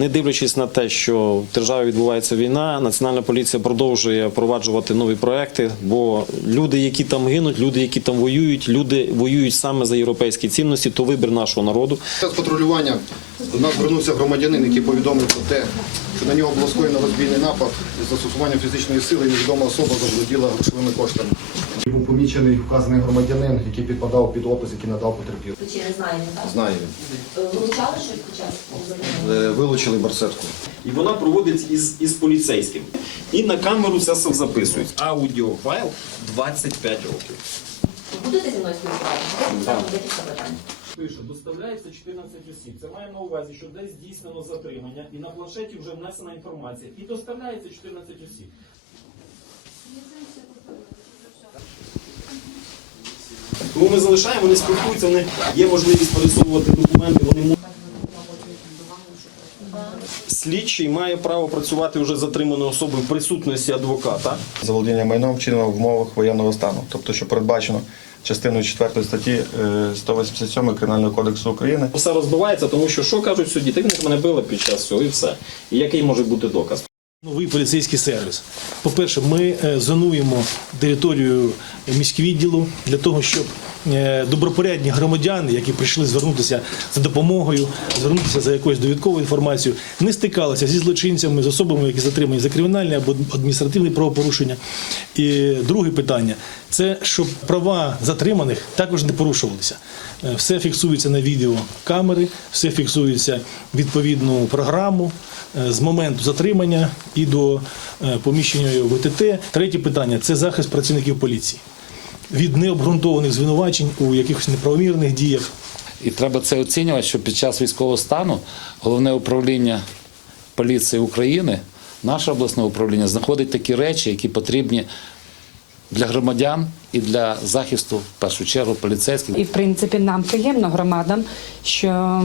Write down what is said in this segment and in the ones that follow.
Не дивлячись на те, що в державі відбувається війна, національна поліція продовжує впроваджувати нові проекти. Бо люди, які там гинуть, люди, які там воюють, люди воюють саме за європейські цінності, то вибір нашого народу. Патрулювання до нас звернувся громадянин, який повідомив про те, що на нього було скоєно розбійний напад із застосуванням фізичної сили, і невідома особа заволоділа грошовими коштами. Був помічений вказаний громадянин, який підпадав під опис, який надав потерпілий. Чи не знає, так? Знає він. Е, Вилучали щось під час? Е, Вилучили барсетку. І вона проводить із, із поліцейським. І на камеру це все записують. Аудіофайл 25 років. Ви Будете зі мною спілкуватися? Декілька питань. Пише, доставляється 14 осіб. Це має на увазі, що десь здійснено затримання, і на планшеті вже внесена інформація. І доставляється 14 осіб. Тому ми залишаємо, вони спілкуються, вони є можливість пересовувати документи, вони можуть. Слідчий має право працювати вже затриманою особою в присутності адвоката. Заволодіння майном вчинено в умовах воєнного стану, тобто, що передбачено частиною 4 статті е, 187 Кримінального кодексу України. Все розбивається, тому що що кажуть судді, ти мене били під час цього і все. І який може бути доказ? Новий поліцейський сервіс. По-перше, ми е, зонуємо територію міськвідділу для того, щоб е, добропорядні громадяни, які прийшли звернутися за допомогою, звернутися за якоюсь довідковою інформацією, не стикалися зі злочинцями, з особами, які затримані за кримінальні або адміністративні правопорушення. І друге питання це щоб права затриманих також не порушувалися. Е, Все фіксується на відео камери, все фіксується відповідну програму з моменту затримання і до е, поміщення в ВТТ. Третє питання це захист працівників поліції від необґрунтованих звинувачень у якихось неправомірних діях. І треба це оцінювати, що під час військового стану головне управління поліції України, наше обласне управління, знаходить такі речі, які потрібні для громадян і для захисту, в першу чергу, поліцейських. І в принципі нам приємно громадам, що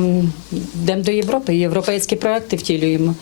йдемо до Європи, європейські проекти втілюємо.